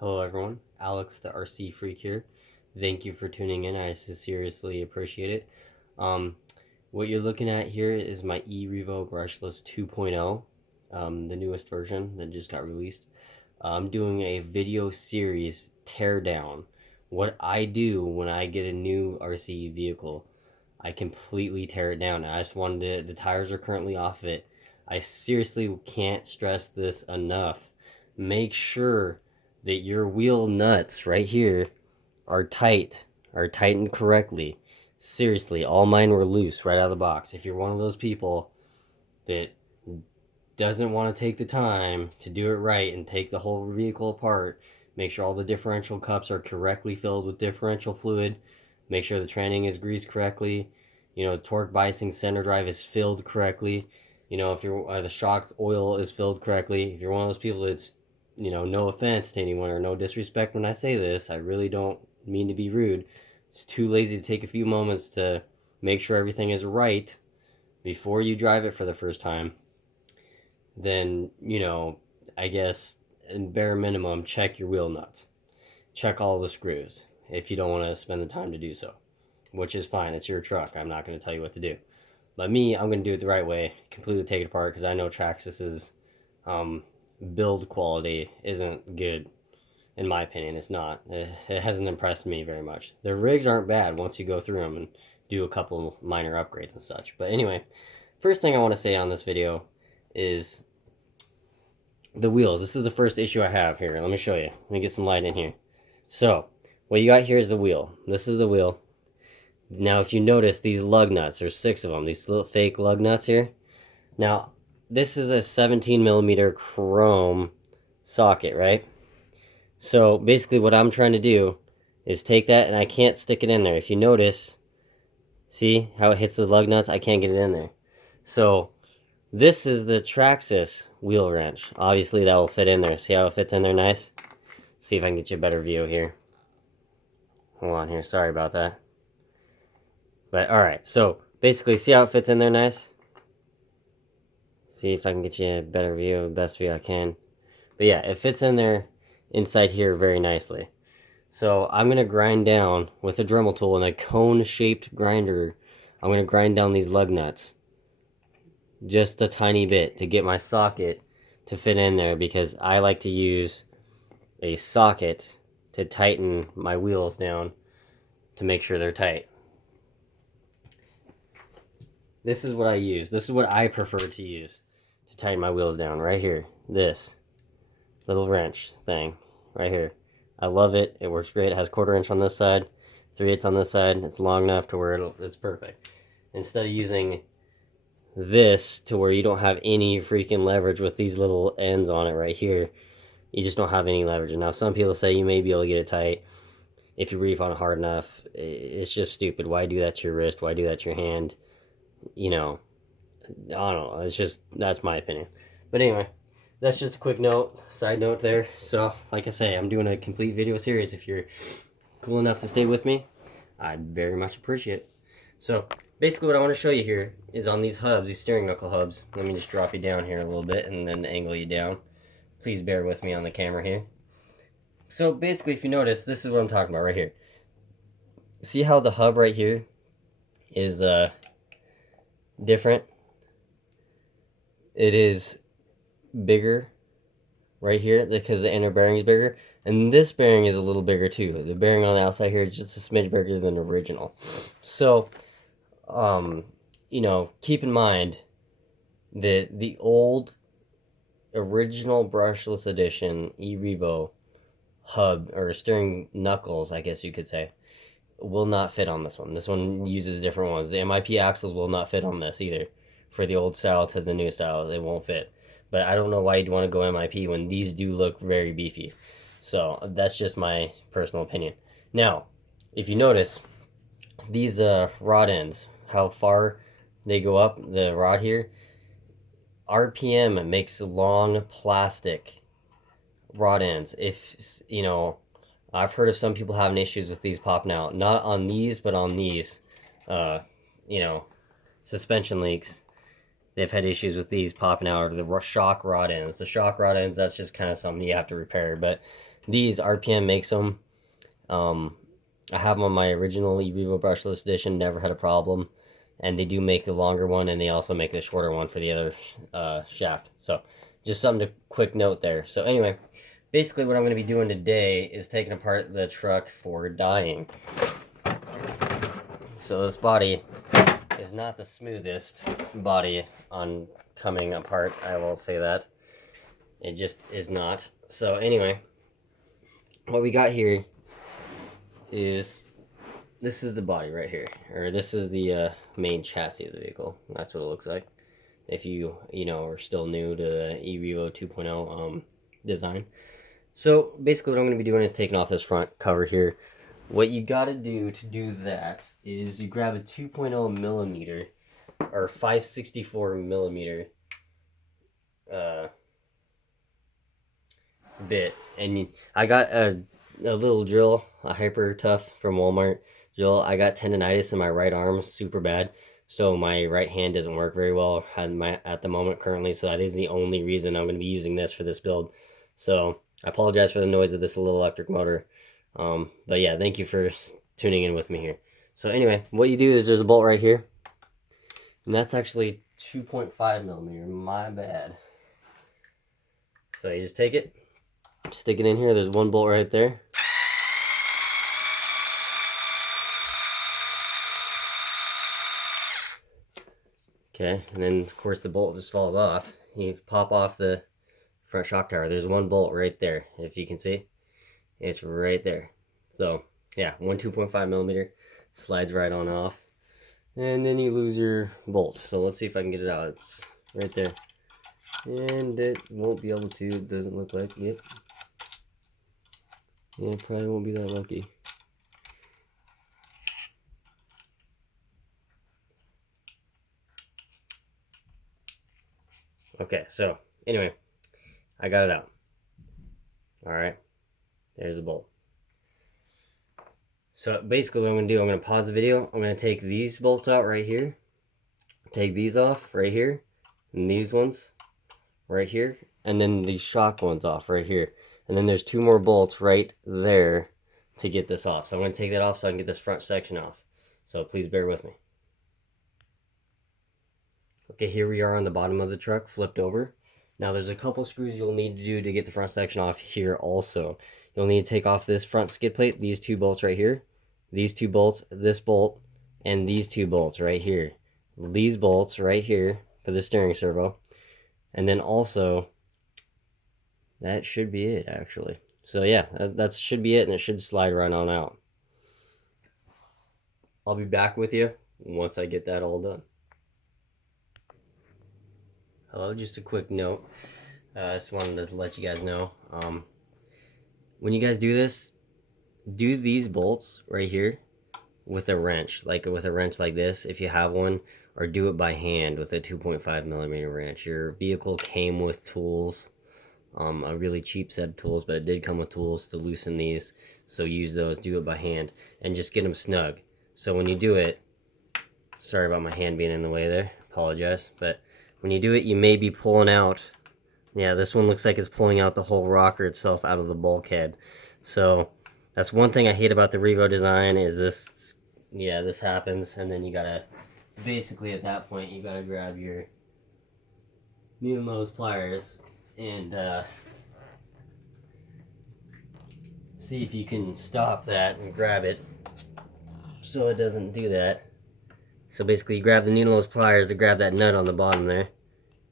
Hello everyone, Alex the RC Freak here. Thank you for tuning in, I sincerely appreciate it. Um, what you're looking at here is my revo brushless 2.0, the newest version that just got released. I'm doing a video series teardown. What I do when I get a new RC vehicle, I completely tear it down. I just wanted to, the tires are currently off it. I seriously can't stress this enough. Make sure that your wheel nuts right here are tightened correctly. Seriously, all mine were loose right out of the box. If you're one of those people that doesn't want to take the time to do it right and take the whole vehicle apart, make sure all the differential cups are correctly filled with differential fluid, make sure the tranning is greased correctly, torque biasing center drive is filled correctly, if you're the shock oil is filled correctly. If you're one of those people that's, no offense to anyone or no disrespect when I say this, I really don't mean to be rude. It's too lazy to take a few moments to make sure everything is right before you drive it for the first time. Then, I guess, in bare minimum, check your wheel nuts. Check all the screws if you don't want to spend the time to do so, which is fine. It's your truck. I'm not going to tell you what to do. But me, I'm going to do it the right way, completely take it apart, because I know Traxxas's build quality isn't good. In my opinion, it's not. It hasn't impressed me very much. The rigs aren't bad once you go through them and do a couple minor upgrades and such. But anyway, first thing I want to say on this video is the wheels. This is the first issue I have here. Let me show you. Let me get some light in here. So, what you got here is the wheel. This is the wheel. Now, if you notice these lug nuts, there's 6 of them. These little fake lug nuts here. Now, this is a 17 millimeter chrome socket, right? So, basically what I'm trying to do is take that, and I can't stick it in there. If you notice, see how it hits the lug nuts? I can't get it in there. So, this is the Traxxas wheel wrench. Obviously, that will fit in there. See how it fits in there nice? See if I can get you a better view here. Hold on here. Sorry about that. But, alright. So, basically, see how it fits in there nice? See if I can get you a better view, the best view I can. But yeah, it fits in there inside here very nicely. So, I'm going to grind down with a Dremel tool and a cone-shaped grinder. I'm going to grind down these lug nuts just a tiny bit to get my socket to fit in there, because I like to use a socket to tighten my wheels down to make sure they're tight. This is what I use. This is what I prefer to use to tighten my wheels down right here. This little wrench thing right here. I love it. It works great. It has 1/4 inch on this side, 3/8 on this side. It's long enough to where it's perfect. Instead of using this to where you don't have any freaking leverage with these little ends on it right here, you just don't have any leverage. And now some people say you may be able to get it tight if you reef on it hard enough. It's just stupid. Why do that to your wrist? Why do that to your hand? I don't know. It's just, that's my opinion. But anyway, that's just a quick side note there. So, like I say, I'm doing a complete video series. If you're cool enough to stay with me, I'd very much appreciate it. So, basically what I want to show you here is on these hubs, these steering knuckle hubs. Let me just drop you down here a little bit and then angle you down. Please bear with me on the camera here. So basically, if you notice, this is what I'm talking about right here. See how the hub right here is different? It is bigger right here because the inner bearing is bigger. And this bearing is a little bigger too. The bearing on the outside here is just a smidge bigger than the original. So, keep in mind that the old original brushless edition e-revo hub, or steering knuckles, I guess you could say, will not fit on this one. This one uses different ones. The MIP axles will not fit on this either. For the old style to the new style, it won't fit. But I don't know why you'd want to go MIP when these do look very beefy. So that's just my personal opinion. Now, if you notice, these rod ends, how far they go up, the rod here, RPM makes long plastic rod ends. If, I've heard of some people having issues with these popping out. Not on these, but on these, suspension leaks. They've had issues with these popping out, or the shock rod ends. The shock rod ends, that's just kind of something you have to repair. But These RPM makes them. I have them on my original revo brushless edition, never had a problem. And they do make the longer one, and they also make the shorter one for the other shaft. So just something to quick note there. So anyway, basically what I'm going to be doing today is taking apart the truck for dyeing. So this body is not the smoothest body on coming apart, I will say that. It just is not. So anyway, what we got here is, this is the body right here, or this is the main chassis of the vehicle. That's what it looks like if you are still new to the eRevo 2.0 design. So basically what I'm going to be doing is taking off this front cover here. What you got to do that is you grab a 2.0 millimeter or 564 millimeter bit, and I got a little drill, a hyper tough from Walmart drill. I got tendonitis in my right arm super bad, so my right hand doesn't work very well at the moment currently, so that is the only reason I'm going to be using this for this build. So I apologize for the noise of this little electric motor, but yeah, thank you for tuning in with me here. So anyway, what you do is there's a bolt right here, and that's actually 2.5 millimeter, my bad. So you just take it, stick it in here. There's one bolt right there. Okay, and then of course the bolt just falls off. You pop off the front shock tower. There's one bolt right there, if you can see. It's right there. So yeah, 2.5 millimeter slides right on off, and then you lose your bolt. So let's see if I can get it out. It's right there, and it won't be able to. It doesn't look like it. Yeah, probably won't be that lucky. Okay, so anyway, I got it out. All right, there's the bolt. So basically what I'm going to do, I'm going to pause the video. I'm going to take these bolts out right here. Take these off right here. And these ones right here. And then these shock ones off right here. And then there's two more bolts right there to get this off. So I'm going to take that off so I can get this front section off. So please bear with me. Okay, here we are on the bottom of the truck, flipped over. Now there's a couple screws you'll need to do to get the front section off here also. You'll need to take off this front skid plate, these two bolts right here, these two bolts, this bolt, and these two bolts right here. These bolts right here for the steering servo. And then also, that should be it actually. So yeah, that should be it, and it should slide right on out. I'll be back with you once I get that all done. Hello, just a quick note. I just wanted to let you guys know. When you guys do this, do these bolts right here with a wrench, like this, if you have one, or do it by hand with a 2.5 millimeter wrench. Your vehicle came with tools, a really cheap set of tools, but it did come with tools to loosen these. So use those, do it by hand, and just get them snug. So when you do it, sorry about my hand being in the way there, apologize, but when you do it, you may be pulling out, yeah, this one looks like it's pulling out the whole rocker itself out of the bulkhead. So that's one thing I hate about the Revo design is this, yeah, this happens, and then you gotta, basically at that point, you gotta grab your needle nose pliers and see if you can stop that and grab it so it doesn't do that. So basically you grab the needle nose pliers to grab that nut on the bottom there.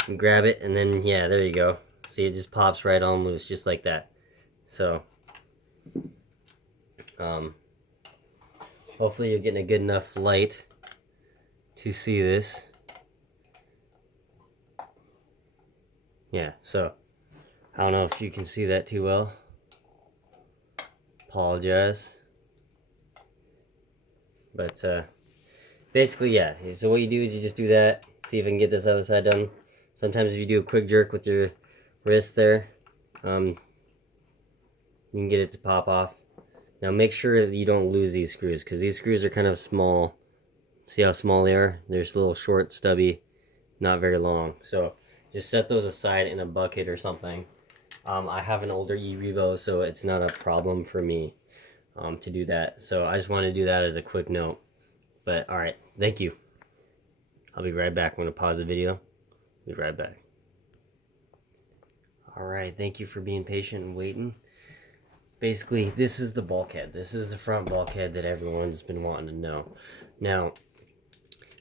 You grab it, and then yeah, there you go. See, it just pops right on loose just like that. So hopefully you're getting a good enough light to see this. Yeah, so I don't know if you can see that too well. Apologize. But basically, yeah, so what you do is you just do that, see if I can get this other side done. Sometimes if you do a quick jerk with your wrist there, you can get it to pop off. Now make sure that you don't lose these screws, because these screws are kind of small. See how small they are? They're just a little short, stubby, not very long. So just set those aside in a bucket or something. I have an older e-revo, so it's not a problem for me to do that. So I just want to do that as a quick note. But all right, thank you. I'll be right back. I'm going to pause the video. Be right back. All right, thank you for being patient and waiting. Basically, this is the bulkhead. This is the front bulkhead that everyone's been wanting to know. Now,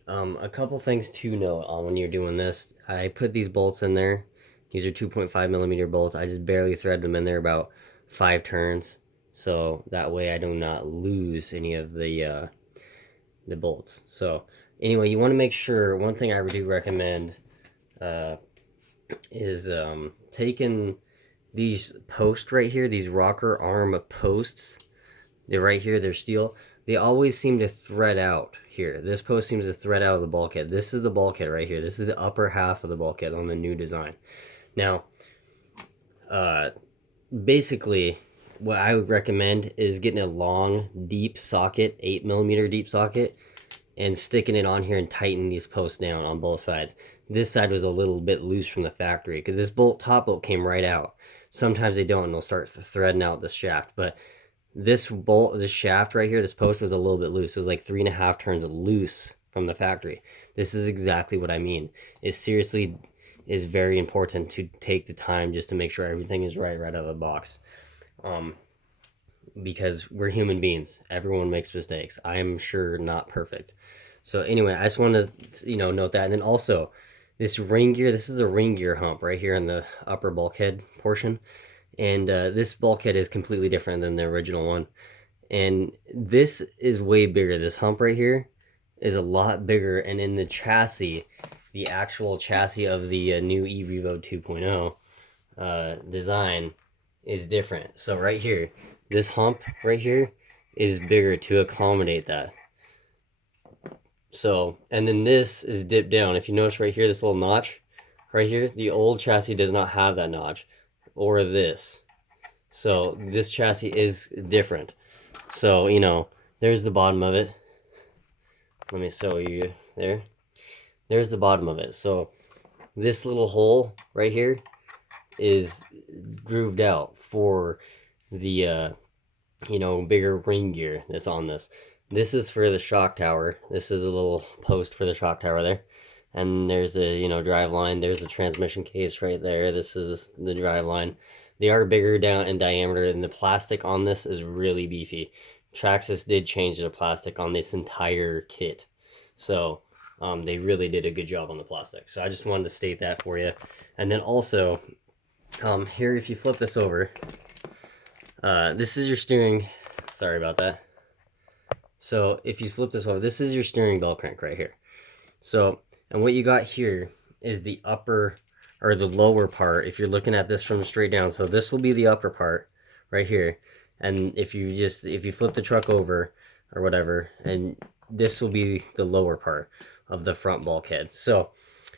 a couple things to note on when you're doing this. I put these bolts in there. These are 2.5 millimeter bolts. I just barely thread them in there about 5 turns, so that way I do not lose any of the bolts. So anyway, you want to make sure. One thing I do recommend is taking these posts right here, these rocker arm posts. They're right here. They're steel. They always seem to thread out here. This post seems to thread out of the bulkhead. This is the bulkhead right here. This is the upper half of the bulkhead on the new design. Now, basically, what I would recommend is getting a long, deep socket, 8 millimeter deep socket, and sticking it on here and tighten these posts down on both sides. This side was a little bit loose from the factory because this top bolt came right out. Sometimes they don't, and they'll start threading out the shaft. But this bolt, this shaft right here, this post was a little bit loose. It was like 3.5 turns loose from the factory. This is exactly what I mean. It seriously is very important to take the time just to make sure everything is right out of the box. Because we're human beings. Everyone makes mistakes. I am sure not perfect. So anyway, I just want to note that. And then also, this ring gear, this is a ring gear hump right here in the upper bulkhead portion. And this bulkhead is completely different than the original one. And this is way bigger. This hump right here is a lot bigger. And in the chassis, the actual chassis of the new eRevo 2.0 design is different. So right here, this hump right here is bigger to accommodate that. So, and then this is dipped down. If you notice right here, this little notch right here, the old chassis does not have that notch, or this. So this chassis is different. So, there's the bottom of it. Let me show you there. There's the bottom of it. So this little hole right here is grooved out for the bigger ring gear that's on this. This is for the shock tower. This is a little post for the shock tower there. And there's the drive line. There's the transmission case right there. This is the drive line. They are bigger down in diameter, and the plastic on this is really beefy. Traxxas did change the plastic on this entire kit. So they really did a good job on the plastic. So I just wanted to state that for you. And then also, here, if you flip this over, this is your steering. Sorry about that. So if you flip this over, this is your steering bell crank right here. So, and what you got here is the upper, or the lower part, if you're looking at this from straight down. So this will be the upper part right here. And if you flip the truck over or whatever, and this will be the lower part of the front bulkhead. So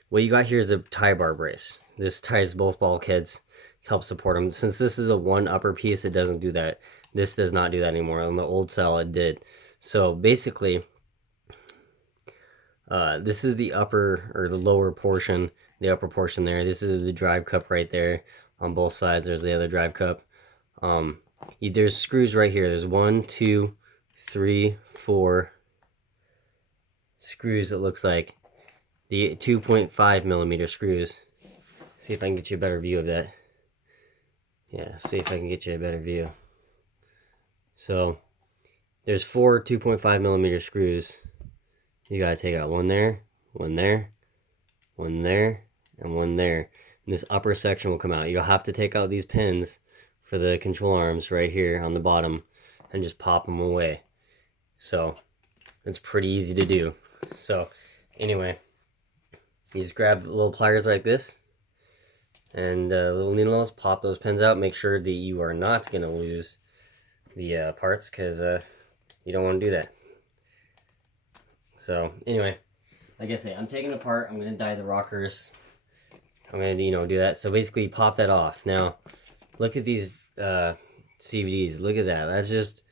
what you got here is a tie bar brace. This ties both bulkheads, helps support them. Since this is a one upper piece, it doesn't do that. This does not do that anymore. On the old style, it did. So basically, this is the upper, or the lower portion, the upper portion there. This is the drive cup right there on both sides. There's the other drive cup. There's screws right here. There's 1, 2, 3, 4 screws, it looks like. The 2.5 millimeter screws. See if I can get you a better view of that. Yeah, see if I can get you a better view. So there's 4 2.5 millimeter screws. You gotta take out one there, one there, one there, and one there. And this upper section will come out. You'll have to take out these pins for the control arms right here on the bottom and just pop them away. So it's pretty easy to do. So anyway, you just grab little pliers like this and little needles, pop those pins out. Make sure that you are not going to lose the parts, because you don't want to do that. So anyway, like I say, I'm taking it apart. I'm going to dye the rockers. I'm going to do that. So basically, pop that off. Now look at these CVDs. Look at that. That's just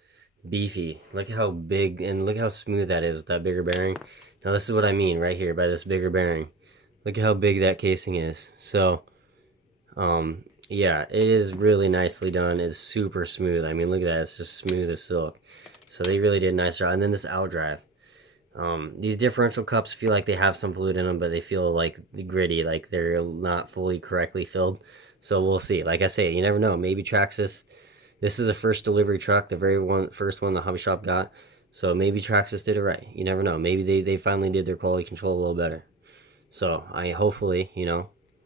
beefy. Look how big and look how smooth that is with that bigger bearing. Now this is what I mean right here by this bigger bearing. Look at how big that casing is. So Yeah, it is really nicely done. It's super smooth. I mean, look at that. It's just smooth as silk. So they really did a nice job. And then this outdrive. These differential cups feel like they have some fluid in them, but they feel like gritty, like they're not fully correctly filled. So we'll see. Like I say, you never know. Maybe Traxxas. This is the first delivery truck, the first one the hobby shop got. So maybe Traxxas did it right. You never know. Maybe they finally did their quality control a little better. So I hopefully,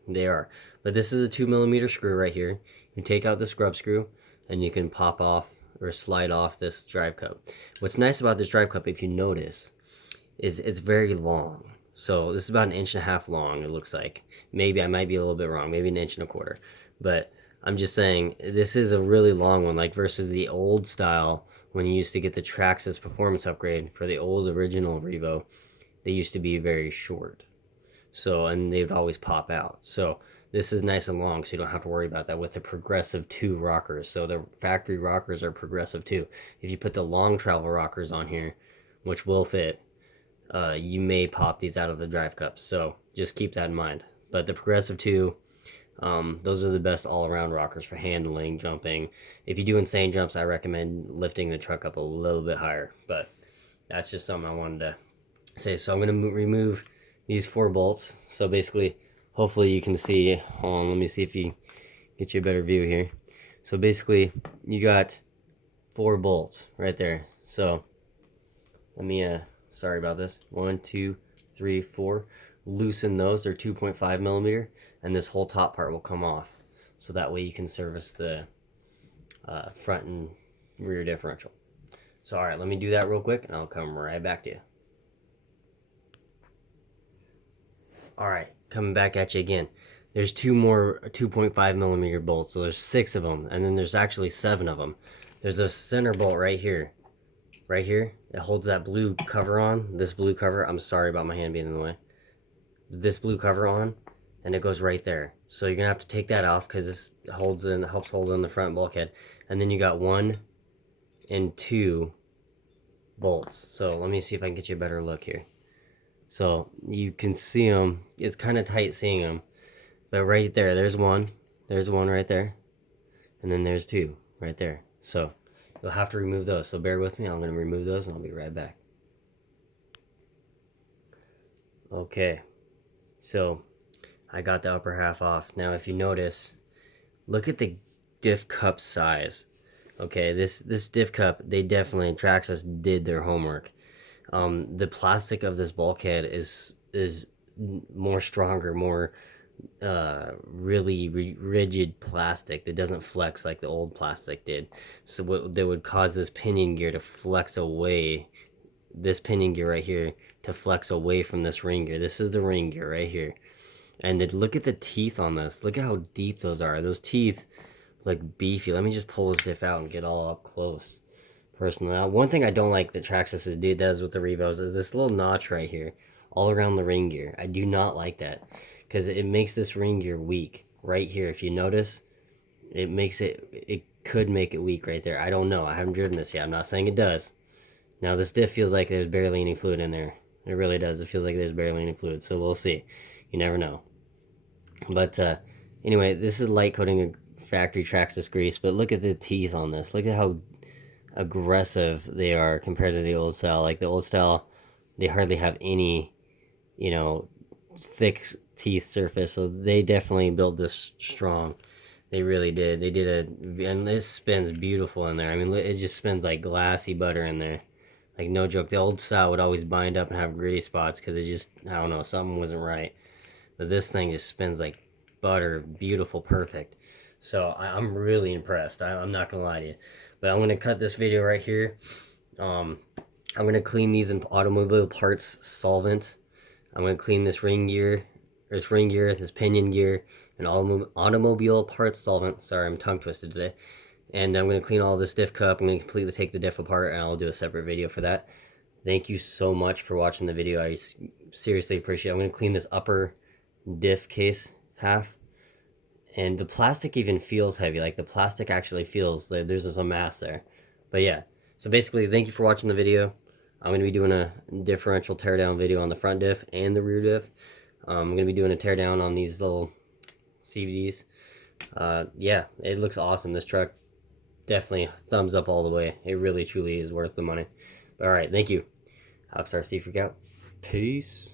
they are. But this is a 2 millimeter screw right here. You take out the scrub screw and you can pop off or slide off this drive cup. What's nice about this drive cup, if you notice, is it's very long. So this is about 1.5 inches long, it looks like. Maybe I might be a little bit wrong, maybe 1.25 inches. But I'm just saying this is a really long one, like versus the old style when you used to get the Traxxas performance upgrade for the old original Revo. They used to be very short. So, and they would always pop out. So this is nice and long, so you don't have to worry about that with the Progressive 2 rockers. So the factory rockers are Progressive 2. If you put the long travel rockers on here, which will fit, you may pop these out of the drive cups. So just keep that in mind. But the Progressive 2, those are the best all-around rockers for handling, jumping. If you do insane jumps, I recommend lifting the truck up a little bit higher. But that's just something I wanted to say. So I'm going to remove these 4 bolts. So basically, hopefully you can see. Hold on, let me see if you get you a better view here. So basically, you got 4 bolts right there. So let me sorry about this. 1, 2, 3, 4. Loosen those. They're 2.5 millimeter, and this whole top part will come off. So that way you can service the front and rear differential. So all right, let me do that real quick, and I'll come right back to you. All right, coming back at you again. There's 2 more 2.5 millimeter bolts, so there's 6 of them, and then there's actually 7 of them. There's a center bolt right here. Right here, it holds that blue cover on. This blue cover, I'm sorry about my hand being in the way. This blue cover on, and it goes right there. So you're gonna have to take that off because this helps hold in the front bulkhead. And then you got 1 and 2 bolts. So let me see if I can get you a better look here. So you can see them. It's kind of tight seeing them, but right there, there's one. There's one right there, and then there's 2 right there. So you'll have to remove those. So bear with me. I'm going to remove those, and I'll be right back. Okay, so I got the upper half off. Now, if you notice, look at the diff cup size. Okay, this diff cup, they definitely, Traxxas did their homework. The plastic of this bulkhead is more stronger, more really rigid plastic that doesn't flex like the old plastic did. So what that would cause this pinion gear to flex away, this pinion gear right here to flex away from this ring gear. This is the ring gear right here. And then look at the teeth on this. Look at how deep those are. Those teeth look beefy. Let me just pull this diff out and get all up close. Personally, now, one thing I don't like that Traxxas does with the Revos is this little notch right here, all around the ring gear. I do not like that because it makes this ring gear weak right here. If you notice, it could make it weak right there. I don't know. I haven't driven this yet. I'm not saying it does. Now this diff feels like there's barely any fluid in there. It really does. It feels like there's barely any fluid. So we'll see. You never know. But anyway, this is light coating factory Traxxas grease. But look at the teeth on this. Look at how aggressive they are compared to the old style. Like the old style, they hardly have any, thick teeth surface. So they definitely built this strong. They really did. They did and this spins beautiful in there. I mean, it just spins like glassy butter in there. Like no joke. The old style would always bind up and have gritty spots because it just, I don't know, something wasn't right. But this thing just spins like butter, beautiful, perfect. So I'm really impressed. I'm not gonna lie to you. But I'm gonna cut this video right here. I'm gonna clean these in automobile parts solvent. I'm gonna clean this ring gear, this pinion gear, and automobile parts solvent. Sorry, I'm tongue twisted today. And I'm gonna clean all this diff cup. I'm gonna completely take the diff apart, and I'll do a separate video for that. Thank you so much for watching the video. I seriously appreciate it. I'm gonna clean this upper diff case half. And the plastic even feels heavy. Like the plastic actually feels like there's some mass there. But yeah, so basically, thank you for watching the video. I'm going to be doing a differential teardown video on the front diff and the rear diff. I'm going to be doing a teardown on these little CVDs. Yeah, it looks awesome. This truck definitely thumbs up all the way. It really truly is worth the money. All right, thank you. Hockstar Sea Freak out. Peace.